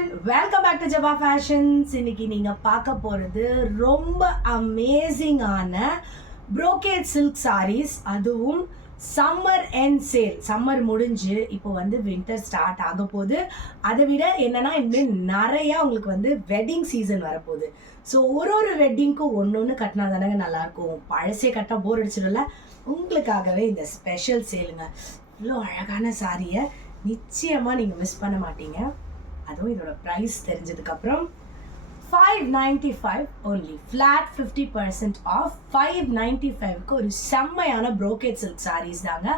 everyone, welcome back to Jabba Fashions. இன்னைக்கு நீங்க பார்க்க போறது ரொம்ப அமேசிங்கான brocade silk sarees. அதுவும் சம்மர் எண்ட் சேல். சம்மர் முடிஞ்சு இப்போ வந்து வின்டர் ஸ்டார்ட் ஆக போகுது. அதை விட என்னன்னா இனிமேல் நிறையா உங்களுக்கு வந்து வெட்டிங் சீசன் வரப்போகுது. ஸோ ஒரு வெட்டிங்க்கும் ஒன்று கட்டினா தானே நல்லாயிருக்கும். பழசே கட்டினா போர் அடிச்சிடும்ல. உங்களுக்காகவே இந்த ஸ்பெஷல் சேலுங்க. இவ்வளோ அழகான சாரியை நிச்சயமாக நீங்கள் மிஸ் பண்ண மாட்டீங்க. அதுவும் இதோட ப்ரைஸ் தெரிஞ்சதுக்கப்புறம் 595 only, flat 50% off. 595க்கு ஒரு செம்மையான brocade silk sarees தாங்க.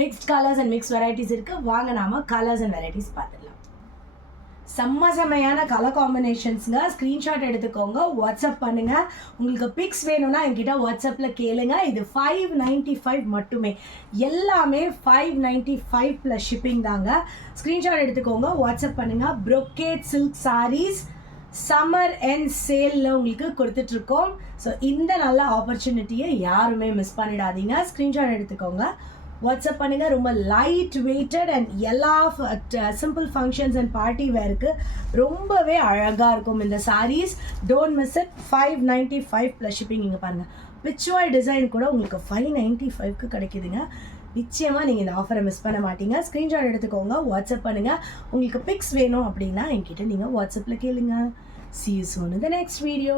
Mixed colours and mix varieties இருக்குது. வாங்க நாம கலர்ஸ் அண்ட் வெரைட்டிஸ் பார்த்துடலாம். செம்மையான கலர் காம்பினேஷன்ஸுங்க. ஸ்க்ரீன்ஷாட் எடுத்துக்கோங்க, வாட்ஸ்அப் பண்ணுங்க. உங்களுக்கு பிக்ஸ் வேணும்னா என்கிட்ட வாட்ஸ்அப்பில் கேளுங்க. இது 595 மட்டுமே. எல்லாமே 595 ப்ளஸ் ஷிப்பிங் தாங்க. ஸ்க்ரீன்ஷாட் எடுத்துக்கோங்க, வாட்ஸ்அப் பண்ணுங்க. brocade silk sarees summer and சேலில் உங்களுக்கு கொடுத்துட்ருக்கோம். ஸோ இந்த நல்ல ஆப்பர்ச்சுனிட்டியை யாருமே மிஸ் பண்ணிடாதீங்க. ஸ்க்ரீன்ஷாட் எடுத்துக்கோங்க, வாட்ஸ்அப் பண்ணுங்கள். ரொம்ப லைட் வெயிட்டட் அண்ட் எல்லா சிம்பிள் ஃபங்க்ஷன்ஸ் அண்ட் பார்ட்டி வேருக்கு ரொம்பவே அழகாக இருக்கும் இந்த sarees. Don't miss it. 595 plus shipping. இங்கே பாருங்கள், பிச்சுவாய் டிசைன் கூட உங்களுக்கு 595க்கு கிடைக்குதுங்க. நிச்சயமாக நீங்கள் இந்த ஆஃபரை மிஸ் பண்ண மாட்டீங்க. ஸ்க்ரீன்ஷாட் எடுத்துக்கோங்க, வாட்ஸ்அப் பண்ணுங்கள். உங்களுக்கு பிக்ஸ் வேணும் அப்படின்னா என்கிட்ட நீங்கள் வாட்ஸ்அப்பில் கேளுங்க. See you soon in the next video.